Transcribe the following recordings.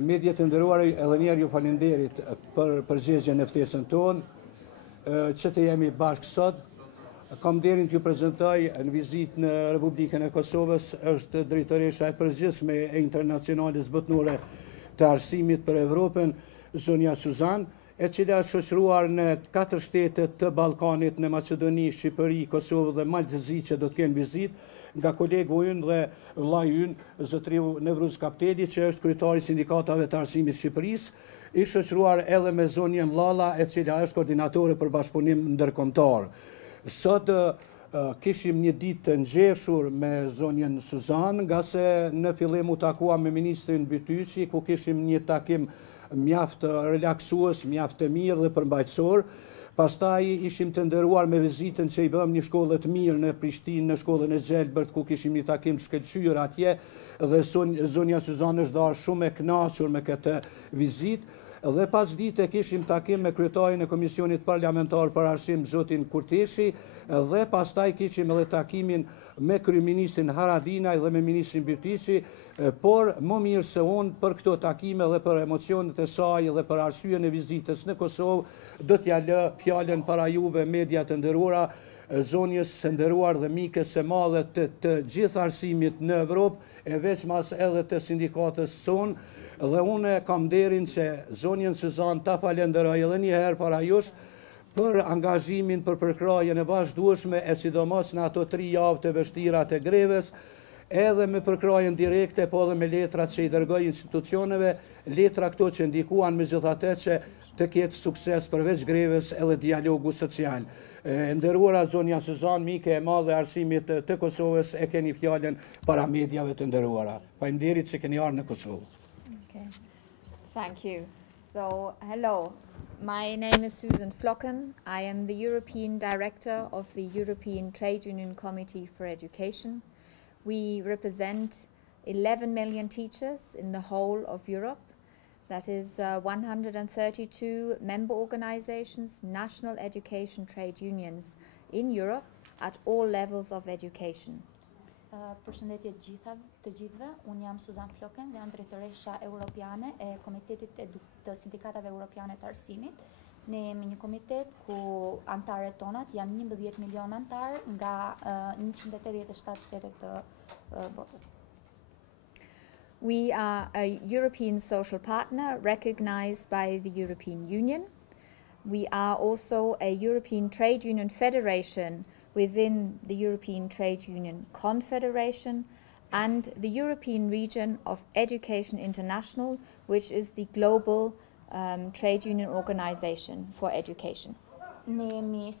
Mediat të nderuar, edhe njerë ju falenderit për përgjegjën e ftesën tonë, që të jemi bashkë sot. Kam derin t'ju prezentoj në vizit në Republikën e Kosovës, është drejtoresha e përgjithshme e internacionalis botnore të arsimit për Evropën, zonja Suzan, e cila është shoqëruar në 4 shtetet të Ballkanit, në Maqedoni, Shqipëri, Kosovë dhe Maltëzi, që do të kenë vizit, nga kolegu ynë dhe vllai ynë, zotëriu Nevruz Kapteli, që është kryetari i sindikatave të arsimit Shqipërisë, i shoqëruar edhe me zonjën Llalla, e cila është koordinatore për bashkëpunim ndërkombëtar. Sot kishim një ditë të ngjeshur me zonjën Suzan, nga se në fillim u takuam me ministrin Bytyqi, ku kishim një takim mjaft relaksues, mjaft të mirë dhe përmbajtësor. Pastaj ishim të nderuar me vizitën që i bëm një shkollë të mirë në Prishtinë, në shkollën e Gjelbërt, ku kishim një takim shkëlqyer atje, dhe zonja Suzan është darë shumë e kënaqur me këtë vizitë. Dhe pas dite kishim takim me kryetarin e Komisionit Parlamentar për Arsim, zotin Kurteshi, dhe pastaj kishim edhe takimin me kryeministrin Haradinaj dhe me ministrin Bytyqi, por më mirë se unë për këto takime dhe për emocionet e saj dhe për arsyeën e vizitës në Kosovë, do t'ja lë fjalën para juve, media të nderuara, zonjës së nderuar dhe mikës së madhe të gjithë arsimit në Evropë, e veçmas edhe të sindikatës sonë, dhe unë kam derin që zonjën Suzan ta falenderoj edhe një herë para jush për angazhimin, për përkrajën e vazhdueshme, e sidomos në ato 3 javë të vështira të greves, edhe me përkrajën direkte, po edhe me letrat që i dërgoj institucioneve, letra këto që ndikuan megjithatë që të ketë sukses përveç greves edhe dialogu social. Nderuara zonja Suzan, mike e madhe arsimit të Kosovës, e keni fjalën para mediave të nderuara. Faleminderit që keni ardhur në Kosovë. Okay. Thank you. So, hello. My name is Susan Flocken. I am the European Director of the European Trade Union Committee for Education. We represent 11 million teachers in the whole of Europe. That is 132 member organizations, national education trade unions in Europe at all levels of education. Përshëndetje të gjithëve, unë jam Suzan Flocken dhe jam drejtoresha europiane e Komitetit të Sindikatave Europiane të Arsimit. Ne jemi një komitet ku antarët tonat janë 11 milion antarë nga 187 shtetet të botës. We are a European social partner recognized by the European Union. We are also a European Trade Union Federation within the European Trade Union Confederation and the European Region of Education International, which is the global trade union organization for education. Ne jemi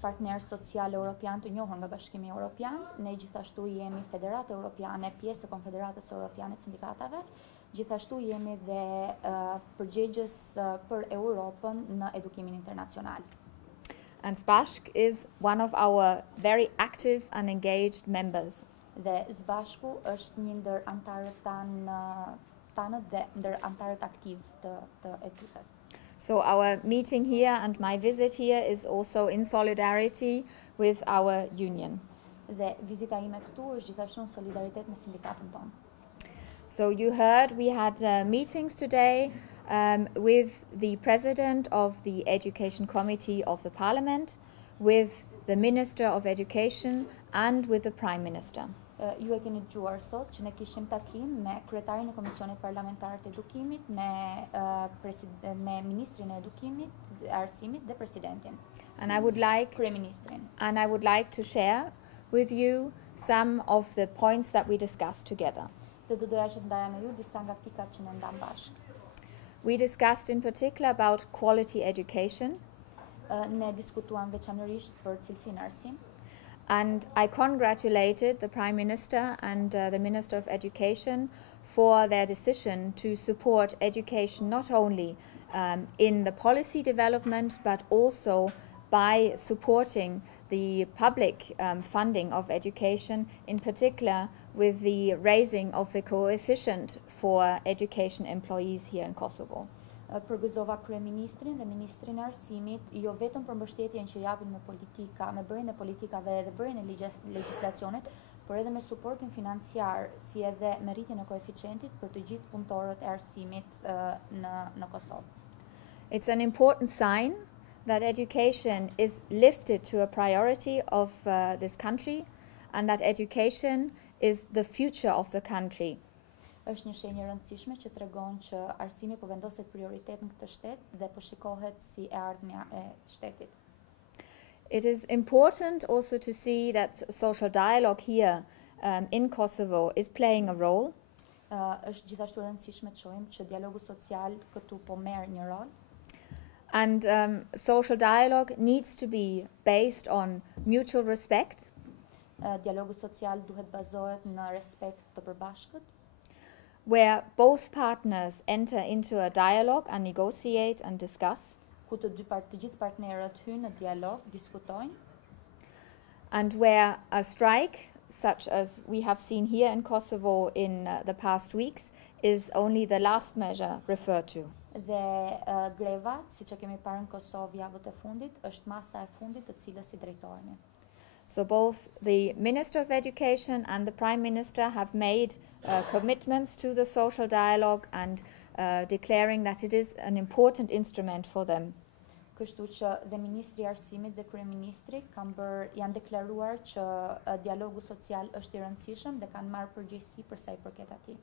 partner social europian të njohur nga Bashkimi Evropian. Ne gjithashtu jemi Federatë Europiane, pjesë e Konfederatës Europiane të Sindikatave. Gjithashtu jemi dhe përgjegjës për Europën në edukimin internacional. And Zbashk is one of our very active and engaged members. Dhe Zbashku është një ndër antarët tanët dhe ndër antarët aktiv të EDUTAS. So our meeting here and my visit here is also in solidarity with our union. Dhe vizita ime këtu është gjithashtu në solidaritet me sindikatën tonë. So you heard we had meetings today with the President of the Education Committee of the Parliament, with the Minister of Education and with the Prime Minister. Ju e keni dëgjuar sot që ne kishim takim me kryetarin e Komisionit Parlamentar të Edukimit, me Ministrin e Edukimit, Arsimit dhe Presidentin. And I would like Kryeministrin. And I would like to share with you some of the points that we discussed together. Dhe do doja që të ndaja me ju disa nga pikat që ne ndam bashkë. We discussed in particular about quality education. Ne diskutuam veçanërisht për cilësinë e arsimit. And I congratulated the Prime Minister and the Minister of Education for their decision to support education not only in the policy development but also by supporting the public funding of education, in particular with the raising of the coefficient for education employees here in Kosovo. Përgëzova kryeministrin dhe ministrin e arsimit, jo vetëm për mbështetjen që japin me politika, me bërjen e politikave dhe bërjen e legjislacionit, por edhe me suportin financiar, si edhe me rritjen e koeficientit për të gjithë punëtorët e arsimit në Kosovë. It's an important sign that education is lifted to a priority of this country and that education is the future of the country. Është një shenjë e rëndësishme që tregon që arsimi po vendoset prioritet në këtë shtet dhe po shikohet si e ardhmja e shtetit. It is important also to see that social dialogue here in Kosovo is playing a role. Është gjithashtu e rëndësishme të shohim që dialogu social këtu po merr një rol. And social dialogue needs to be based on mutual respect. Dialogu social duhet bazohet në respekt të përbashkët, where both partners enter into a dialogue and negotiate and discuss. Ku të gjithë partnerët hyjnë në dialog, diskutojnë. And where a strike, such as we have seen here in Kosovo in the past weeks, is only the last measure referred to. Dhe greva, siç e kemi parë në Kosovë javët e fundit, është masa e fundit të cilës I drejtohemi. So both the Minister of Education and the Prime Minister have made commitments to the social dialogue and declaring that it is an important instrument for them. Kështu që dhe Ministri I Arsimit dhe Kryeministri janë deklaruar që dialogu social është I rëndësishëm dhe kanë marrë përgjegjësi për sa I përket atij.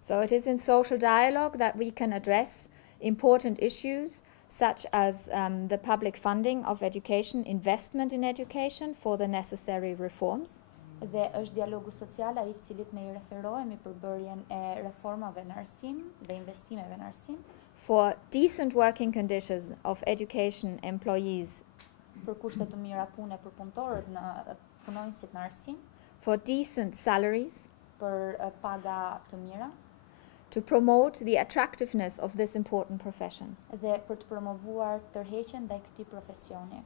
So it is in social dialogue that we can address important issues such as the public funding of education, investment in education for the necessary reforms. Dhe është dialogu social ai I cilit ne I referohemi për bërjen e reformave në arsim dhe investimeve në arsim. For decent working conditions of education employees. Për kushte të mira pune për punëtorët në punonjësit në arsim. For decent salaries. Për paga të mira. To promote the attractiveness of this important profession. Dhe për të promovuar tërheqjen ndaj këtij profesioni.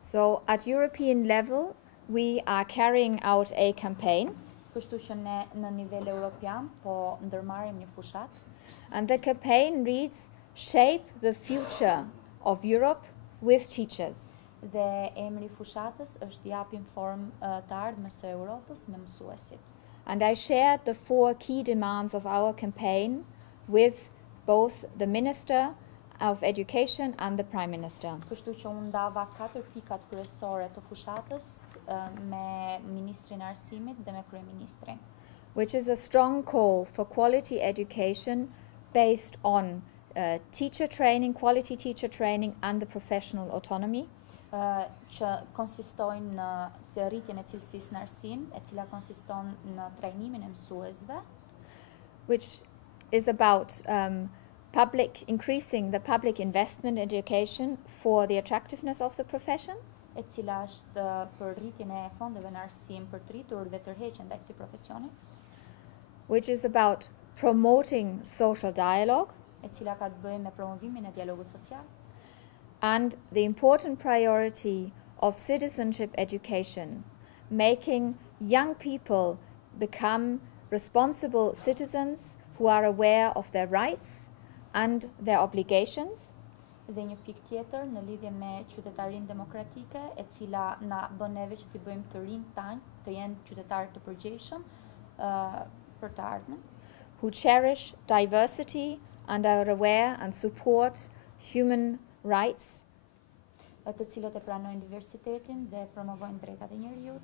So at European level we are carrying out a campaign. Kështu që ne në nivel europian po ndërmarrim një fushat. And the campaign reads Shape the Future of Europe with Teachers. Dhe emri I fushatës është japim formë të ardhmes së Europës me mësuesit. And I shared the 4 key demands of our campaign with both the Minister of Education and the Prime Minister. Kështu që unë ndava 4 pikat kryesore të fushatës me Ministrin e Arsimit dhe me Kryeministrin. Which is a strong call for quality education based on teacher training, quality teacher training and the professional autonomy. Që konsistojnë në rritjen e cilësisë në arsim, e cila konsiston në trajnimin e mësuesve. Which is about increasing the public investment in education for the attractiveness of the profession. E cila është për rritjen e fondeve në arsim për të rritur dhe tërheqjen ndaj këtij profesioni. Which is about promoting social dialogue. E cila ka të bëjë me promovimin e dialogut social. And the important priority of citizenship education, making young people become responsible citizens who are aware of their rights and their obligations. Dhe një pikë tjetër në lidhje me qytetarinë demokratike, e cila na bën neve që t'i bëjmë të rinj tanë të jenë qytetarë të përgjegjshëm për të ardhmen. Who cherish diversity and are aware and support human rights. Të cilët e pranojnë diversitetin dhe promovojnë drejtat e njerëzit.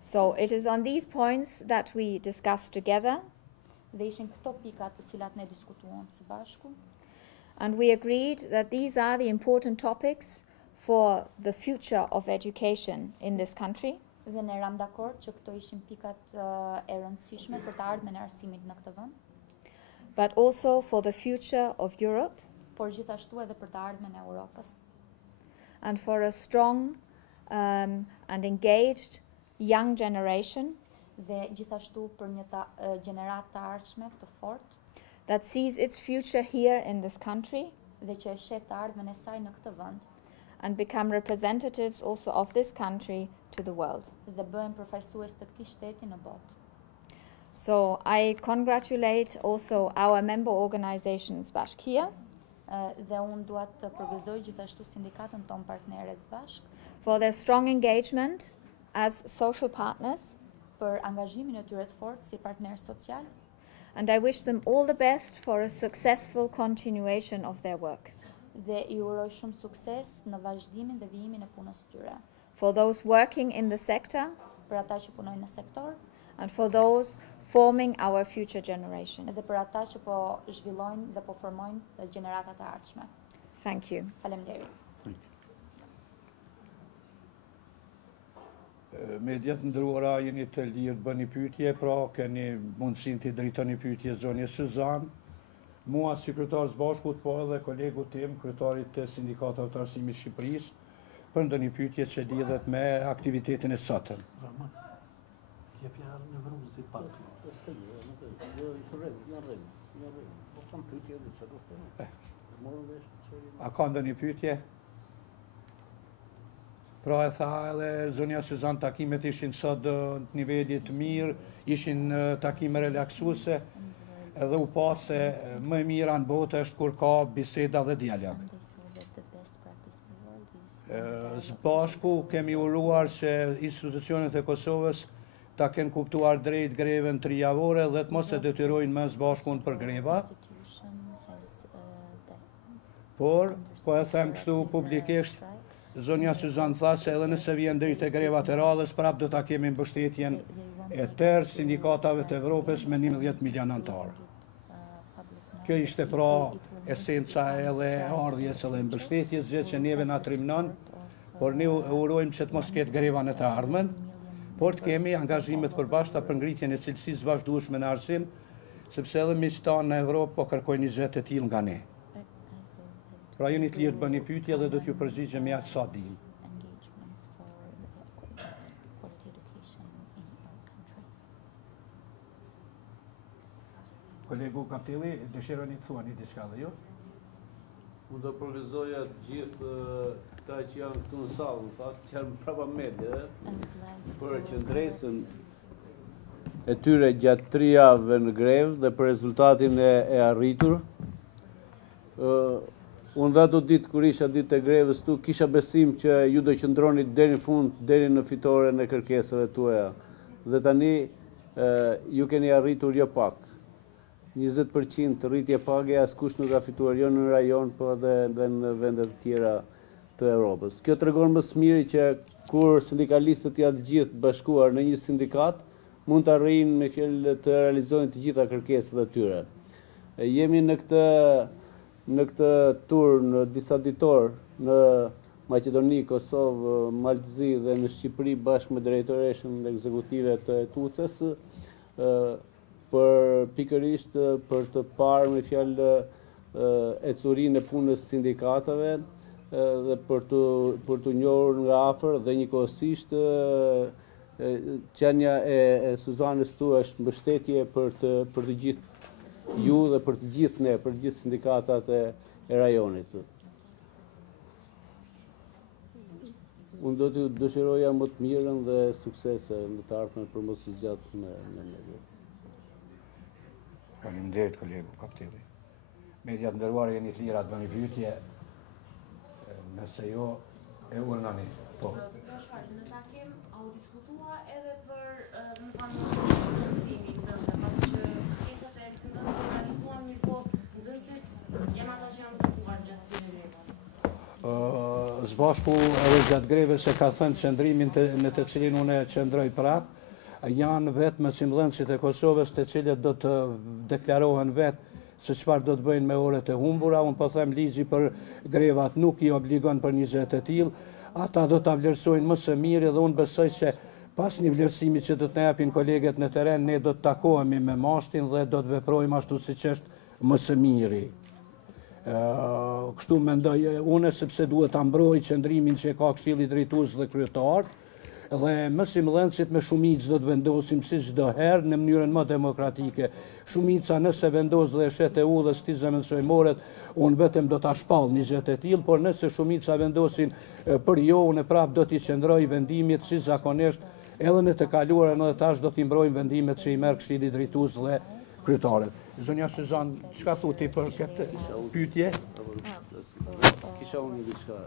So it is on these points that we discussed together. Dhe ishin këto pikat të cilat ne diskutuam së bashku. And we agreed that these are the important topics for the future of education in this country. Dhe ne ram dakord që këto ishin pikat e rëndësishme për të ardhmen e arsimit në këtë vend. But also for the future of Europe. Por gjithashtu edhe për të ardhmen e Europës. And for a strong and engaged young generation. Dhe gjithashtu për një gjeneratë të ardhshme të fortë. That sees its future here in this country. Dhe që e shet të ardhmen e saj në këtë vend. And become representatives also of this country to the world. Dhe bëhen përfaqësues të këtij shteti në botë. So I congratulate also our member organizations bashkë here. Dhe unë dua të përgëzoj gjithashtu sindikatën tonë partneres bashkë. For their strong engagement as social partners, për angazhimin e tyre të fortë si partner social, and I wish them all the best for a successful continuation of their work. dhe I uroj shumë sukses në vazhdimin dhe vijimin e punës së tyre. For those working in the sector, Për ata që punojnë në sektor, and for those forming our future generation. edhe për ata që po zhvillojnë dhe po formojnë gjeneratat e ardhshme. Thank you. Faleminderit. Mediat ndëruara jeni të lirë të bëni pyetje, pra keni mundësinë të drejtoni pyetje zonjës Suzan. Mua si kryetar I bashkut, po edhe kolegu tim, kryetarit të Sindikatave të Arsimit të Shqipërisë, për ndonjë pyetje që lidhet me aktivitetin e sotëm. A ka ndonjë pyetje? Pra e tha edhe zonja Suzan, takimet ishin sot në nivelit të mirë, ishin takime relaksuese, edhe u pa se më e mira në botë është kur ka biseda dhe dialog. Së bashku kemi uruar se institucionet e Kosovës ta kenë kuptuar drejt greven 3 javore dhe të mos e detyrojnë më së bashkun për greva. Por, po e them kështu publikisht, zonja Suzan tha se edhe nëse vjen drejt e grevat e radhës, prap do ta kemi mbështetjen e tërë sindikatave të Evropës me 11 milion anëtar. Kjo ishte pra esenca edhe ardhjes edhe mbështetjes, gjë që neve na trimnon, por ne urojmë që të mos ketë greva në të ardhmen, por të kemi angazhimet përbashkëta për ngritjen e cilësisë vazhdueshme në arsim, sepse edhe miqtanë në Evropë po kërkojnë një gjë të tillë nga ne. Pra jeni të lirë të bëni pyetje dhe do t'ju përgjigjem ja sa dim. Kolegu Kapteli, dëshironi të thuani diçka dhe ju? Unë do përvizoja të gjithë ta që janë këtu në salë, në fakt, që janë prapa medje, për qëndresën e tyre gjatë 3 javëve në grevë dhe për rezultatin e arritur. Unë dhe ato ditë kur isha ditë e grevës tu, kisha besim që ju do qëndronit deri në fund, deri në fitore në kërkesave tuaja. Dhe tani ju keni arritur jo pak. 20% rritje page, askush nuk ka fituar jo në rajon, po edhe në vendet tjera të Europës. Kjo tregon më së miri që kur sindikalistët janë të gjithë bashkuar në një sindikat, mund të arrijnë me fjalë të realizojnë të gjitha kërkesat e tyre. Jemi në këtë tur në disa ditor në Maqedoni, Kosovë, Maltëzi dhe në Shqipëri bashkë me drejtoreshën ekzekutive të TUCE-s, për pikërisht për të parë me fjalë ecurinë e punës sindikatave dhe për të njohur nga afër dhe njëkohësisht qenia e Suzanës tu është mbështetje për të gjithë ju dhe për të gjithë ne, për të gjithë sindikatat e rajonit. Unë do të dëshiroja më të mirën dhe suksese në të ardhmen për mos të zgjatë në media. Faleminderit kolegu Kapteli. Mediat nderuara jeni të lira të bëni pyetje. Nëse jo, e urnani. Po. Jashari, në takim a u diskutua edhe për në familjen e nxënësimit brenda, pasi që pjesët e ekzekutivit realizuan, mirë po nxënësit janë ata që janë kërkuar gjatë kësaj greve. Zbashku edhe gjatë grevës e ka thënë qëndrimin në të cilin unë e qëndroj prap, janë vetë mësimdhënësit e Kosovës të cilët do të deklarohen vetë se çfarë do të bëjnë me orët e humbura. Unë po them ligji për grevat nuk I obligon për një gjë të tillë. Ata do ta vlerësojnë më së miri dhe unë besoj se pas një vlerësimi që do të na japin kolegët në terren, ne do të takohemi me mashtin dhe do të veprojmë ashtu siç është më së miri. Kështu mendoj unë sepse duhet ta mbroj qëndrimin që ka Këshilli Drejtues dhe kryetar. Dhe mësimdhënësit me shumicë do të vendosim si çdo herë në mënyrën më demokratike. Shumica nëse vendos dhe shet e udhës ti zemënsojmë orët, unë vetëm do ta shpall një gjë të tillë, por nëse shumica vendosin për jo, unë prap do t'i qëndroj vendimit si zakonisht, edhe në të kaluarën edhe tash do t'i mbrojmë vendimet që I merr Këshilli Drejtues dhe kryetaret. Zonja Suzan, çka thuti për këtë pyetje? Kisha unë diçka.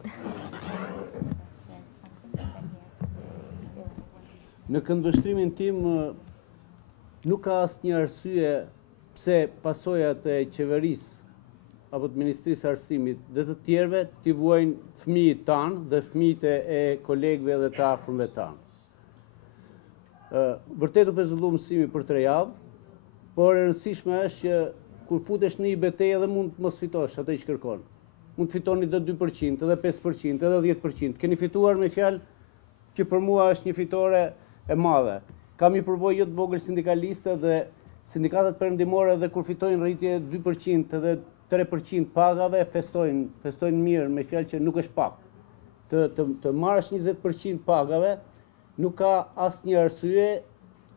Në këndvështrimin tim nuk ka asnjë arsye pse pasojat e qeverisë apo të Ministrisë së Arsimit dhe të tjerëve t'i vuajnë fëmijët tanë dhe fëmijët e kolegëve dhe të afërmëve tanë. Vërtet u pezullu mësimi për 3 javë, por e rëndësishme është që kur futesh në një betejë edhe mund të mos fitosh atë që kërkon. Mund të fitoni edhe 2%, edhe 5%, edhe 10%. Keni fituar me fjalë që për mua është një fitore e madhe. Kam një përvojë jo të vogël sindikaliste dhe sindikatat perëndimore edhe kur fitojnë rritje 2% edhe 3% pagave festojnë mirë me fjalë që nuk është pak. Të marrësh 20% pagave nuk ka asnjë arsye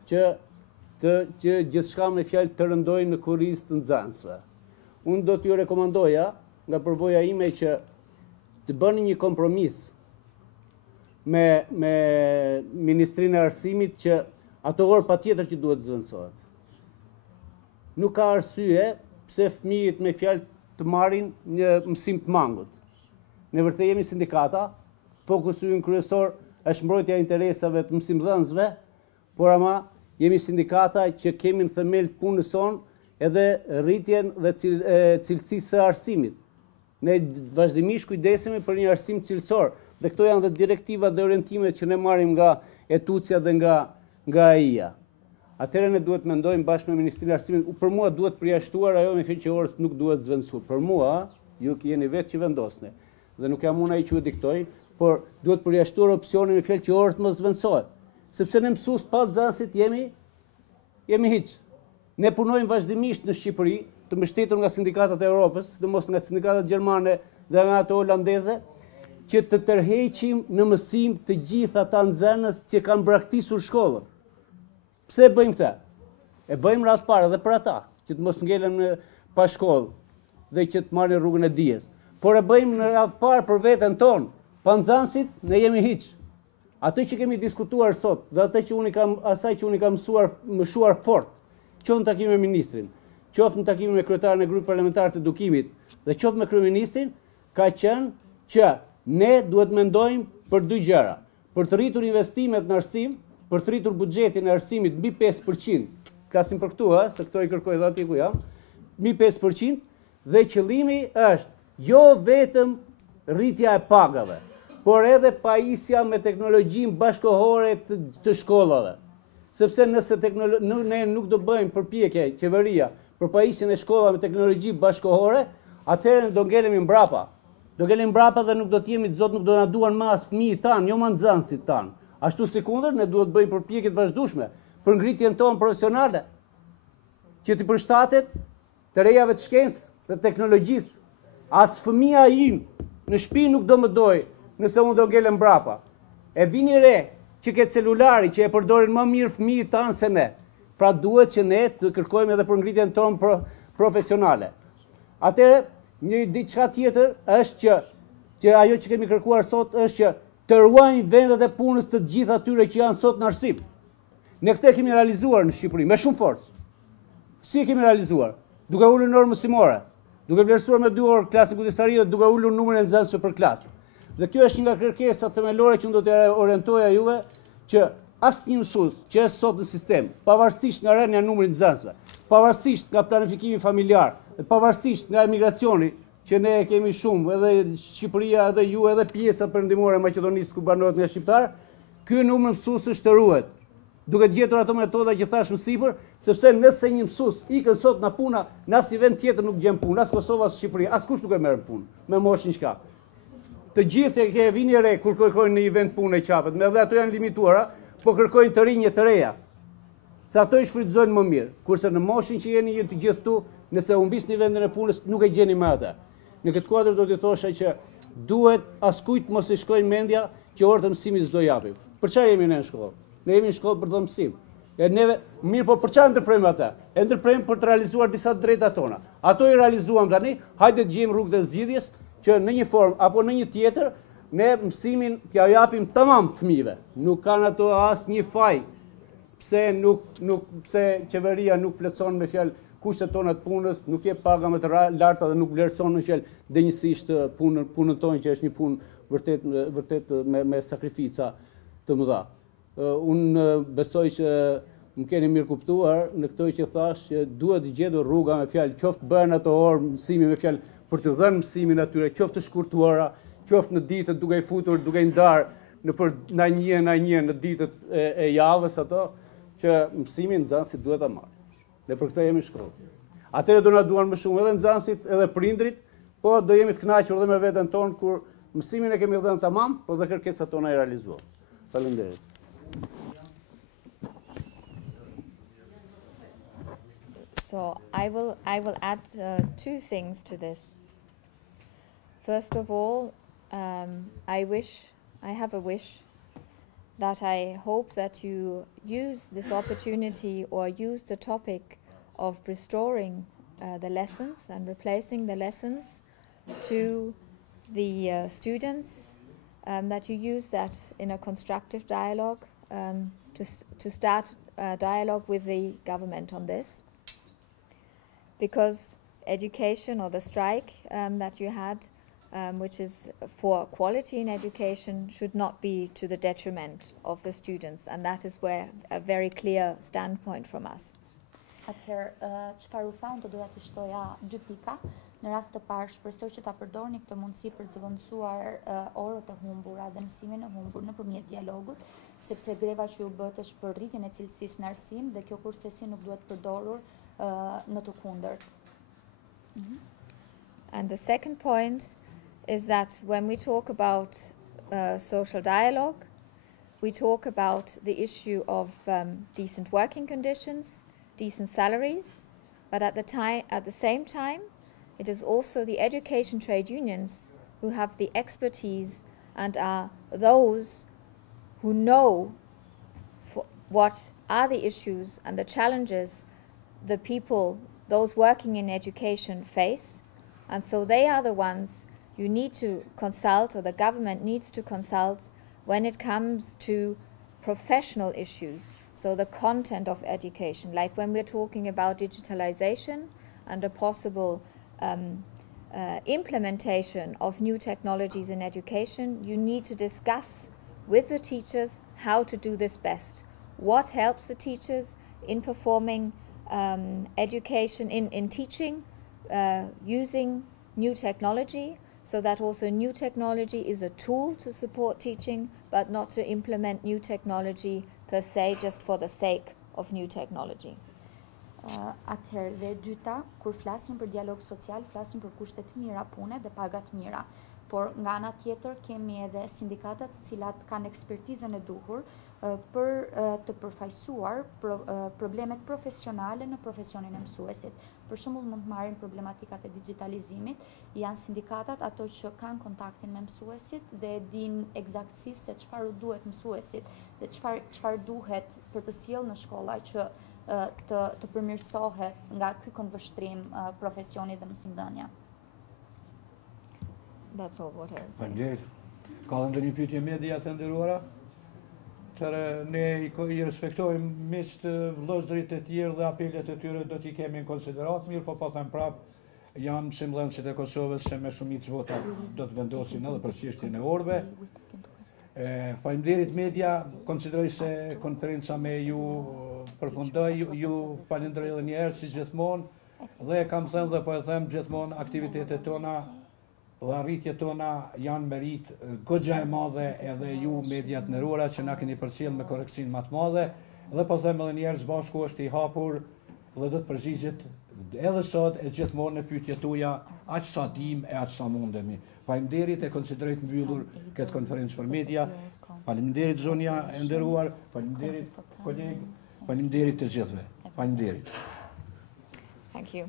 që gjithçka me fjalë të rëndojnë në kurrizë të nxënësve. Unë do t'ju rekomandoja nga përvoja ime që të bëni një kompromis me Ministrinë e Arsimit që ato orë patjetër që duhet zëvendësohen. Nuk ka arsye pse fëmijët me fjalë të marrin një mësim të mangut. Ne vërtet jemi sindikata, fokusi ynë kryesor është mbrojtja e interesave të mësimdhënësve, por ama jemi sindikata që kemi në themel të punës sonë edhe rritjen dhe cilësisë së arsimit. Ne vazhdimisht kujdesemi për një arsim cilësor dhe këto janë dhe direktiva dhe orientimet që ne marrim nga etucja dhe nga EIA. Atëherë ne duhet mendojmë bashkë me Ministrinë e Arsimit, për mua duhet përjashtuar ajo me fjalë që orët nuk duhet zvendësuar. Për mua, ju jeni vetë që vendosni dhe nuk jam unë ai që u diktoj, por duhet përjashtuar opsioni me fjalë që orët mos zvendësohet. Sepse ne mësues pa nxënësit jemi hiç. Ne punojmë vazhdimisht në Shqipëri, të mbështetur nga sindikatat e Europës, sidomos nga sindikatat gjermane dhe nga ato holandeze, që të tërheqim në mësim të gjithë ata nxënës që kanë braktisur shkollën. Pse bëjmë këtë? E bëjmë radh parë edhe për ata, që të mos ngelen pa shkollë dhe që të marrin rrugën e dijes. Por e bëjmë në radh parë për veten tonë. Pa nxënësit ne jemi hiç. Atë që kemi diskutuar sot dhe atë që asaj që unë kam mësuar fort, qoftë në takim me ministrin, qoftë në takim me kryetarin e grupit parlamentar të edukimit dhe qoftë me kryeministrin, ka qenë që ne duhet mendojmë për 2 gjëra: për të rritur investimet në arsim, për të rritur buxhetin e arsimit mbi 5%, klasim për këtu, se këto i kërkoj dhe ati ku jam, mbi 5%, dhe qëllimi është jo vetëm rritja e pagave, por edhe pajisja me teknologjinë bashkohore të shkollave. Sepse nëse ne nuk do bëjmë përpjekje qeveria për pajisjen e shkollave me teknologji bashkohore, atëherë do ngelemi mbrapa. Do ngelemi mbrapa dhe nuk do të jemi, Zot nuk do na duan më as fëmijët tanë, jo më nxënësit tanë. Ashtu si kundër, ne duhet bëjmë përpjekje të vazhdueshme për ngritjen tonë profesionale, që të përshtatet të rejave të shkencës dhe teknologjisë. As fëmia im në shtëpi nuk do më doj nëse unë do ngelem mbrapa. E vini re që ke celulari që e përdorin më mirë fëmijët tanë se ne. Pra duhet që ne të kërkojmë edhe për ngritjen tonë profesionale. Atëherë, një diçka tjetër është që ajo që kemi kërkuar sot është që të ruajnë vendet e punës të gjitha atyre që janë sot në arsim. Ne këtë kemi realizuar në Shqipëri me shumë forcë. Si kemi realizuar? Duke ulur normën mësimore, duke vlerësuar me 2 orë klasën kujdestari dhe duke ulur numrin e nxënësve për klasë. Dhe kjo është një nga kërkesat themelore që unë do të orientoja juve, që asnjë mësues që është sot në sistem, pavarësisht nga rënja e numrit të nxënësve, pavarësisht nga planifikimi familjar, dhe pavarësisht nga emigracioni, që ne kemi shumë, edhe Shqipëria, edhe ju, edhe pjesa perëndimore e Maqedonisë ku banohet nga shqiptar, ky numër mësuesësh të ruhet. Duke gjetur ato metoda që thash më sipër, sepse nëse një mësues ikën sot në puna, në asnjë vend tjetër nuk gjen punë, as Kosova, as Shqipëri, askush nuk e merr punë, me moshën çka. Të gjithë e vini re kur kërkojnë në një vend punë e qapet, me edhe ato janë limituara, po kërkojnë të rinje të reja. Se ato i shfrytëzojnë më mirë, kurse në moshën që jeni ju të gjithë këtu, nëse humbisni vendin e punës, nuk e gjeni më atë. Në këtë kuadër do t'i thosha që duhet askujt mos i shkojnë mendja që orët e mësimit s'do japim. Për çfarë jemi ne në shkollë? Ne jemi në shkollë për të mësim. Mirë, po për çfarë ndërprejmë atë? E ndërprejmë për të realizuar disa drejta tona. Ato i realizuam tani, hajde të gjejmë rrugën e zgjidhjes që në një formë apo në një tjetër ne mësimin t'ja japim tamam fëmijëve. Nuk kanë ato asnjë faj pse qeveria nuk plotson me fjalë kushtet tona të punës, nuk jep paga më të larta dhe nuk vlerëson në fjalë denjësisht punën tonë që është një punë vërtet me sakrifica të mëdha. unë besoj që më keni mirë kuptuar në këto që thash që duhet gjetur rruga me fjalë, qoftë bëhen ato orë mësimi me fjalë për të dhënë mësimin atyre, qoftë të shkurtuara, qoftë në ditët duke i futur, duke i ndarë në për na një në ditët e javës ato, që mësimin nxënësit duhet ta marrë. Ne për këtë jemi shkruar. Atëherë do na duan më shumë edhe nxënësit, edhe prindrit, po do jemi të kënaqur edhe me veten tonë kur mësimin e kemi dhënë tamam, po dhe kërkesat tona i realizuam. Faleminderit. So I will add two things to this. First of all, I have a wish that I hope that you use this opportunity or use the topic of restoring the lessons and replacing the lessons to the students, that you use that in a constructive dialogue, to start a dialogue with the government on this. Because education, or the strike that you had, which is for quality in education, should not be to the detriment of the students, and that is where a very clear standpoint from us. Atëherë, çfarë u thaun të doja të shtoja dy pika. Në rast të parë, shpresoj që ta përdorni këtë mundësi për të zëvendësuar orët e humbura dhe mësimin e humbur nëpërmjet dialogut, sepse greva që u bët është për rritjen e cilësisë në arsim dhe kjo kurthësi nuk duhet përdorur në të kundërt. And the second point is that when we talk about social dialogue, we talk about the issue of decent working conditions, decent salaries, but at the same time, it is also the education trade unions who have the expertise and are those who know what are the issues and the challenges the people, those working in education, face. And so they are the ones you need to consult, or the government needs to consult, when it comes to professional issues. So the content of education, like when we're talking about digitalization and a possible implementation of new technologies in education, you need to discuss with the teachers how to do this best. What helps the teachers in performing education, in teaching, using new technology, so that also new technology is a tool to support teaching, but not to implement new technology per se just for the sake of new technology. Atëherë, dhe dyta, kur flasim për dialog social, flasim për kushte të mira pune dhe paga të mira. Por nga ana tjetër kemi edhe sindikatat të cilat kanë ekspertizën e duhur për të përfaqësuar problemet profesionale në profesionin e mësuesit. Për shembull, mund të marrim problematikat e digitalizimit, janë sindikatat ato që kanë kontaktin me mësuesit dhe dinë eksaktësisht se çfarë duhet mësuesit dhe çfarë duhet për të sjellë në shkolla që të përmirësohet nga ky këndvështrim profesioni dhe mësimdhënia. That's all what I say. Faleminderit. Ka ndonjë pyetje media të nderuara? Tërë ne I respektojmë miqt vëllezërit e tjerë dhe apelet e tyre do t'i kemi në konsiderat, mirë po them prap, janë mësimdhënësit e Kosovës që me shumicë vota do të vendosin edhe për çështjen e orëve. Faleminderit media, konsideroj se konferenca me ju përfundoi, ju falenderoj edhe një herë si gjithmonë dhe kam thënë dhe po e them gjithmonë, aktivitetet tona dhe arritjet tona janë merit goxha e madhe, edhe ju mediat nderuara që na keni përcjell me korreksin më të madhe, dhe po them edhe një herë, bashku është I hapur dhe do të përgjigjet edhe sot e gjithmonë në pyetjet tuaja, aq sa dim e aq sa mundemi. Faleminderit, e konsideroj të mbyllur këtë konferencë për media. Faleminderit zonja e nderuar, faleminderit kolegë, faleminderit të gjithëve. Faleminderit. Thank you.